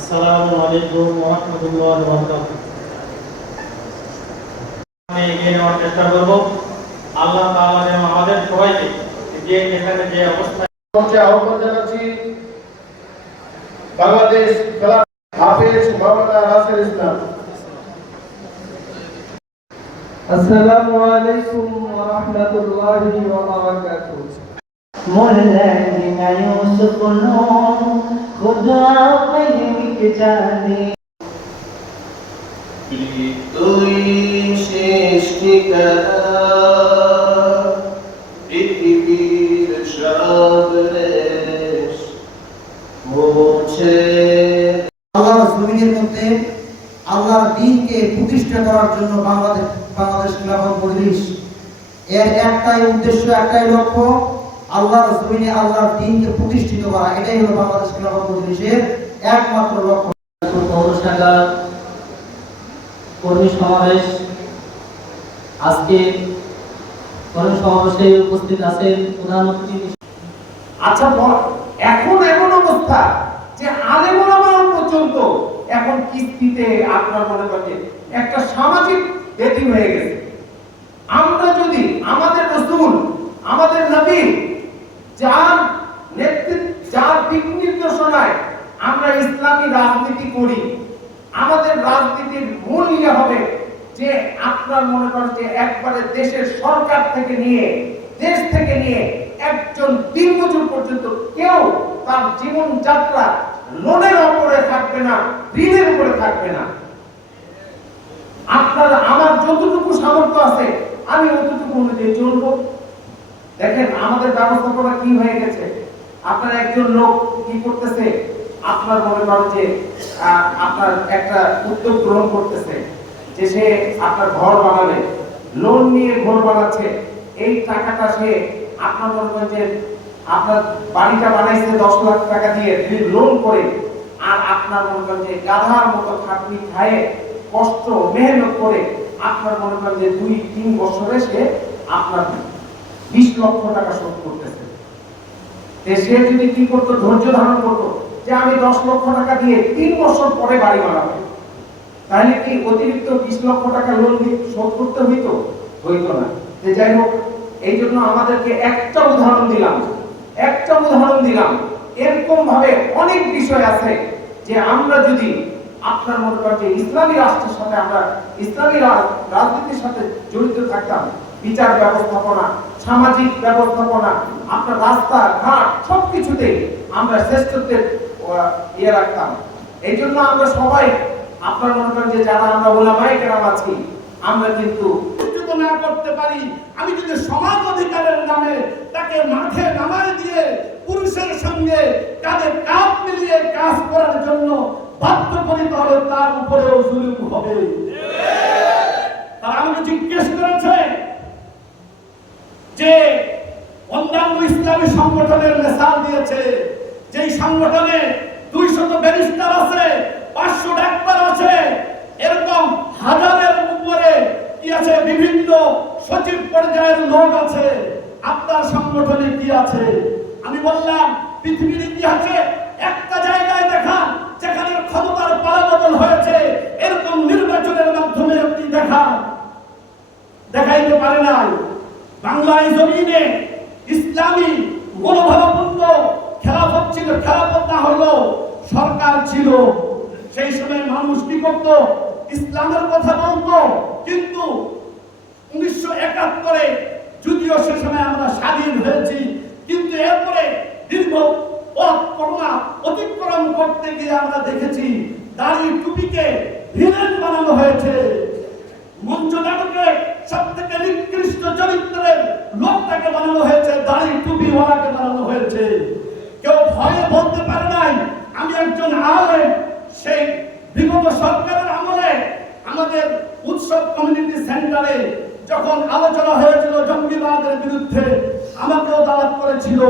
আসসালামু আলাইকুম ওয়া রাহমাতুল্লাহি ওয়া বারাকাতুহু। আমি এগিয়ে নেওয়ার চেষ্টা করব। আল্লাহ তাআলা যেন আমাদের সবাইকে যে যেখানে যে অবস্থায় আহ্বান জানাচ্ছি বাংলাদেশ খেলাফত হাফেজ মাওলানা রাসেল ইসলাম। আসসালামু আলাইকুম ওয়া রাহমাতুল্লাহি ওয়া বারাকাতুহু। मुल्ला यूसुफ नो खुदा प्रेमिक जाने তুই শেষ ঠিকানা পৃথিবীর সব রেশ মুছে। আল্লাহর জমিনের মধ্যে আল্লাহর দ্বীনকে প্রতিষ্ঠা করার জন্য বাংলাদেশ খেলাফত মজলিস এর একটাই উদ্দেশ্য, একটাই লক্ষ্য, আল্লাহর জমিনে আল্লাহর দ্বীনকে প্রতিষ্ঠিত করা। এটাই হলো বাংলাদেশ খেলাফত মজলিসের একমাত্র লক্ষ্য। পৌরশাখা কর্মী সমাবেশ, আজকে কর্মী সমাবেশে উপস্থিত আছেন প্রধান অতিথি। আচ্ছা, এখন এমন অবস্থা যে আলেম ওলামা পর্যন্ত এখন কিস্তিতে আপনার মনে করেন একটা সামাজিক বেদি হয়ে গেছে। আমরা যদি আমাদের রাসূল, আমাদের নবী যার নেতৃত্ব, যার দিক নির্দেশনায় আমরা ইসলামী রাজনীতি করি, আমাদের রাজনীতির মূল ইয়ে হবে যে আপনার মনে করেন যে একবারে দেশের সরকার থেকে নিয়ে, দেশ থেকে নিয়ে একজন দিনমজুর পর্যন্ত কেউ তার জীবন যাত্রা লোনের উপরে থাকবে না, ঋণের উপরে থাকবে না। আপনার আমার যতটুকু সামর্থ্য আছে আমি অতটুকু অনুযায়ী চলবো। দেখেন আমাদের ব্যবস্থাপনা কি হয়ে গেছে। আপনার একজন লোক কি করতেছে, আপনার মনে করেন যে আপনার একটা উদ্যোগ গ্রহণ করতেছে যে সে আপনার ঘর বানাবে, লোন নিয়ে ঘর বানাচ্ছে। এই টাকাটা সে আপনার মনে করেন যে আপনার বাড়িটা বানাইছে 10 লাখ টাকা দিয়ে লোন করে, আর আপনার মনে করেন যে গাধার মতো খাটনি খায় কষ্ট মেহনত করে আপনার মনে করেন যে 2-3 বছরে সে আপনার 20 লক্ষ টাকা শোধ করতেছে। সে যদি কি করতো, ধৈর্য ধারণ করতো যে আমি 10 লক্ষ টাকা দিয়ে 3 বছর পরে বাড়ি বানাবো, তাহলে কি অতিরিক্ত 20 লক্ষ টাকা লোন শোধ করতে হইতো না। যাই হোক, এই জন্য আমাদেরকে একটা উদাহরণ দিলাম। এরকম ভাবে অনেক বিষয় আছে যে আমরা যদি আপনার মনে করেন যে ইসলামী রাষ্ট্রের সাথে, আমরা ইসলামী রাজনীতির সাথে জড়িত থাকতাম, বিচার ব্যবস্থাপনা, সামাজিক ব্যবস্থাপনা, আপনার রাস্তা ঘাট সবকিছুতে আমরা শ্রেষ্ঠত্বের ইয়ে রাখতাম। এই জন্য আমরা সবাই আপনার মনে করেন যে যারা আমরা ওলামায়ে কেরাম আছি, আমরা কিন্তু না করতে পারি। আমি যদি সমাজ অধিকারের নামে তাকে মাঠে নামায় দিয়ে পুরুষের সঙ্গে কাঁধে কাঁধ মিলিয়ে কাজ করার জন্য বাধ্য করি, তাহলে তার উপরেও জুলুম হবে। তারা আমাকে জিজ্ঞেস করেছে যে অন্যান্য ইসলামী সংগঠনের মিসাল দিয়েছে, যেই সংগঠনে 200 ব্যারিস্টার আছে, 500 ডাক্তার আছে, এরকম হাজারের উপরে কি আছে, বিভিন্ন সচিব পর্যায়ের লোক আছে, আপনার সংগঠনে কি আছে? আমি বললাম পৃথিবীর ইতিহাসে একটা জায়গায় দেখান যেখানে ক্ষমতার পালাবদল হয়েছে, এরকম নির্বাচনের মাধ্যমে আপনি দেখাইতে পারে নাই। বাংলায় জমিনে ইসলামী মনোভাবাপন্ন খেলাফত ছিল, খেলাফত না হলো সরকার ছিল। সেই সময় মানুষ কি করত, ইসলামের কথা বলতো, কিন্তু 1971-এ যদিও সে সময় আমরা স্বাধীন হয়েছি, কিন্তু এরপরে দীর্ঘ পথ করোনা অতিক্রম করতে গিয়ে আমরা দেখেছি দাড়ি টুপিকে ভিলেন বানানো হয়েছে। মঞ্চ নাটকে সব থেকে নিকৃষ্ট চরিত্রের লোকটাকে বানানো হয়েছে, দাড়ি টুপিওয়ালাকে বানানো হয়েছে। কেউ ভয়ে বলতে পারে নাই আমি একজন আলেম। সেই বিগত সরকারের আমলে আমাদের উৎসব কমিউনিটি সেন্টারে যখন আলোচনা হয়েছিল জঙ্গিবাদের বিরুদ্ধে, আমাকেও দাওয়াত করেছিল,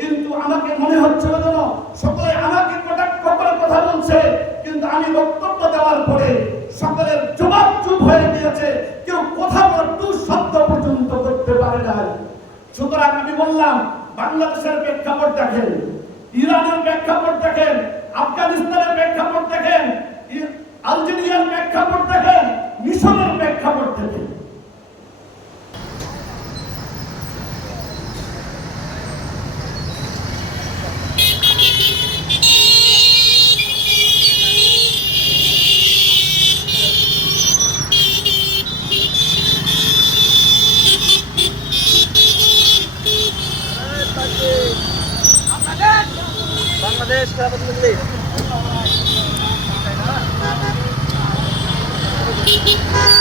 কিন্তু আমাকে মনে হচ্ছিল যেন সকলে আমাকে কটাক্ষ করে কথা বলছে, কিন্তু আমি বক্তব্য দেওয়ার পরে সকলের জবাব চুপ হয়ে গিয়েছে, কেউ কথা বলার শব্দ পর্যন্ত করতে পারে না। সুতরাং আমি বললাম বাংলাদেশের প্রেক্ষাপট দেখেন, ইরানের প্রেক্ষাপট দেখেন, আফগানিস্তানের প্রেক্ষাপট দেখেন। Thank you.